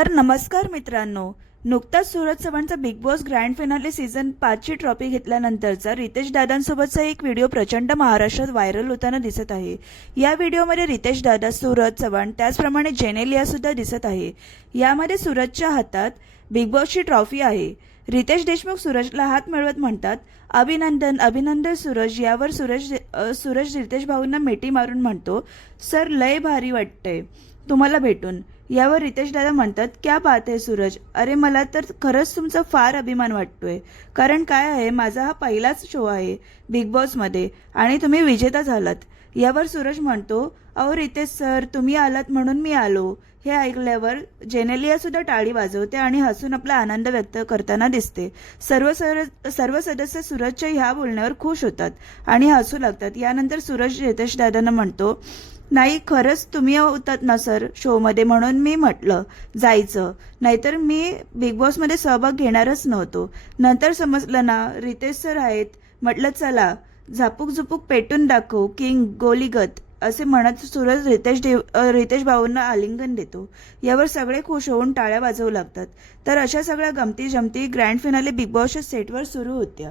तर नमस्कार मित्रांनो. नुकताच Suraj चव्हाणचा Bigg Boss grand finale season पाचची ट्रॉफी घेतल्यानंतरचा रितेश दादांसोबतचा एक व्हिडिओ प्रचंड महाराष्ट्रात व्हायरल होताना दिसत आहे. या व्हिडिओमध्ये रितेश दादा सूरज चव्हाण त्याचप्रमाणे जेनेलिया सुद्धा दिसत आहे. यामध्ये सूरजच्या हातात बिग बॉसची ट्रॉफी आहे. रितेश देशमुख सूरजला हात मिळवत म्हणतात अभिनंदन अभिनंदन सूरज. यावर सूरज सूरज रितेश भाऊंना मिठी मारून म्हणतो सर लय भारी वाटतंय. तुम्हाला भेटून. यावर रितेश दादा म्हणतात क्या बात आहे सूरज. अरे मला तर खरंच तुमचा फार अभिमान वाटतोय. कारण काय आहे माझा हा पहिलाच शो आहे बिग बॉसमध्ये आणि तुम्ही विजेता झालात. यावर सूरज म्हणतो अहो रितेश सर तुम्ही आलात म्हणून मी आलो. हे ऐकल्यावर जेनेलिया सुद्धा टाळी वाजवते आणि हसून आपला आनंद व्यक्त करताना दिसते. सर्व सर सर्व सदस्य सूरजच्या ह्या बोलण्यावर खुश होतात आणि हसू लागतात. यानंतर सूरज रितेश दादांना म्हणतो नाही खरंच तुम्ही होतात ना सर. शोमध्ये म्हणून मी म्हटलं जायचं. नाहीतर मी बिग बॉसमध्ये सहभाग घेणारच नव्हतो. नंतर समजलं ना रितेश सर आहेत. म्हटलं चला झापूक झुपूक पेटून दाखव किंग गोलीगत असे म्हणत सूरज रितेश देव रितेश भाऊंना आलिंगन देतो. यावर सगळे खुश होऊन टाळ्या वाजवू लागतात. तर अशा सगळ्या गमती जमती ग्रँड फिनाले बिग बॉसच्या सेटवर सुरू होत्या.